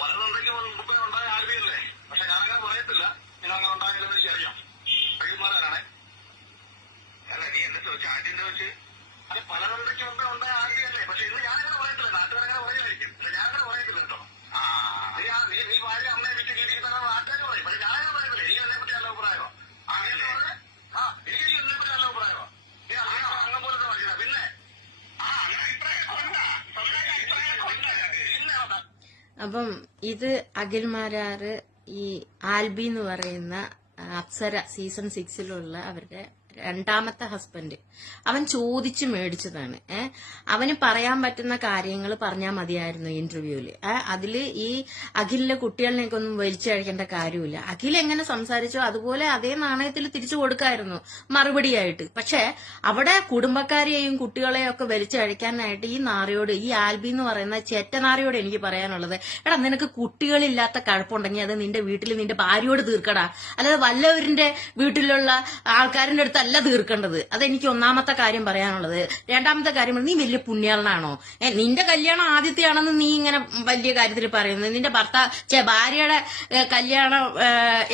പലതന്ത്രയ്ക്ക് മുമ്പേ ഉണ്ടായ ആൽബിയല്ലേ. പക്ഷെ ഞാനങ്ങനെ പറയത്തില്ല. ഇങ്ങനെ ഉണ്ടാകില്ലെന്ന് എനിക്കറിയാം. അഖിൽമാരാണേ. അല്ല, നീ എന്താ ചോദിച്ചു? ആദ്യം ചോദിച്ച് അത് പലതന്ത്രയ്ക്ക് മുമ്പേ ഉണ്ടായ ആൽബിയല്ലേ. പക്ഷെ ഇന്ന് ഞാനങ്ങനെ പറയത്തില്ല. നാട്ടുകാരങ്ങനെ പറയുമായിരിക്കും. പക്ഷെ ഞാനങ്ങനെ പറയത്തില്ല കേട്ടോ. നീ ഭാര്യ അമ്മയെ വിറ്റ് ജീവിക്കുന്ന നാട്ടുകാർ പറയും. പക്ഷെ ഞാനങ്ങനെ പറയത്തില്ല. എനിക്ക് അതിനെ പറ്റി നല്ല അഭിപ്രായമോ? എനിക്ക് ഇതിനെ പറ്റി നല്ല അഭിപ്രായമോ? നീ അങ്ങം പോലത്തെ മനുഷ്യനാ. പിന്നെ അപ്പം ഇത് അഖിൽമാരാറ് ഈ ആൽബി എന്ന് പറയുന്ന അപ്സര സീസൺ 6 അവരുടെ രണ്ടാമത്തെ ഹസ്ബൻഡ് അവൻ ചോദിച്ചു മേടിച്ചതാണ്. അവന് പറയാൻ പറ്റുന്ന കാര്യങ്ങൾ പറഞ്ഞാൽ മതിയായിരുന്നു ഇന്റർവ്യൂല്. അതില് ഈ അഖിലിന്റെ കുട്ടികളിനെയൊക്കെ ഒന്നും വലിച്ചഴിക്കേണ്ട കാര്യമില്ല. അഖിൽ എങ്ങനെ സംസാരിച്ചോ അതുപോലെ അതേ നാണയത്തിൽ തിരിച്ചു കൊടുക്കായിരുന്നു മറുപടിയായിട്ട്. പക്ഷെ അവിടെ കുടുംബക്കാരെയും കുട്ടികളെയും ഒക്കെ വലിച്ചഴിക്കാനായിട്ട് ഈ നാറിയോട്, ഈ ആൽബി എന്ന് പറയുന്ന ചെറ്റനാറിയോട് എനിക്ക് പറയാനുള്ളത്, എടാ നിനക്ക് കുട്ടികളില്ലാത്ത കഴപ്പുണ്ടെങ്കിൽ അത് നിന്റെ വീട്ടിൽ നിന്റെ ഭാര്യയോട് തീർക്കടാ. അല്ലാതെ വല്ലവരിന്റെ വീട്ടിലുള്ള ആൾക്കാരുടെ അടുത്ത് അല്ല തീർക്കേണ്ടത്. അതെനിക്ക് ഒന്നാമത്തെ കാര്യം പറയാനുള്ളത്. രണ്ടാമത്തെ കാര്യം, നീ വലിയ പുണ്യാളനാണോ? നിന്റെ കല്യാണം ആദ്യത്തെയാണെന്ന് നീ ഇങ്ങനെ വലിയ കാര്യത്തിൽ പറയുന്നത്. നിന്റെ ഭാര്യയുടെ കല്യാണം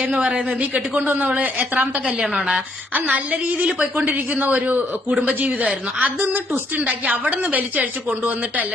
എന്ന് പറയുന്നത് നീ കെട്ടിക്കൊണ്ടുവന്നവള് എത്രാമത്തെ കല്യാണമാണ്? അത് നല്ല രീതിയിൽ പോയിക്കൊണ്ടിരിക്കുന്ന ഒരു കുടുംബജീവിതമായിരുന്നു. അതൊന്ന് ട്വിസ്റ്റ് ഉണ്ടാക്കി അവിടെ നിന്ന് വലിച്ചഴിച്ച് കൊണ്ടുവന്നിട്ടല്ല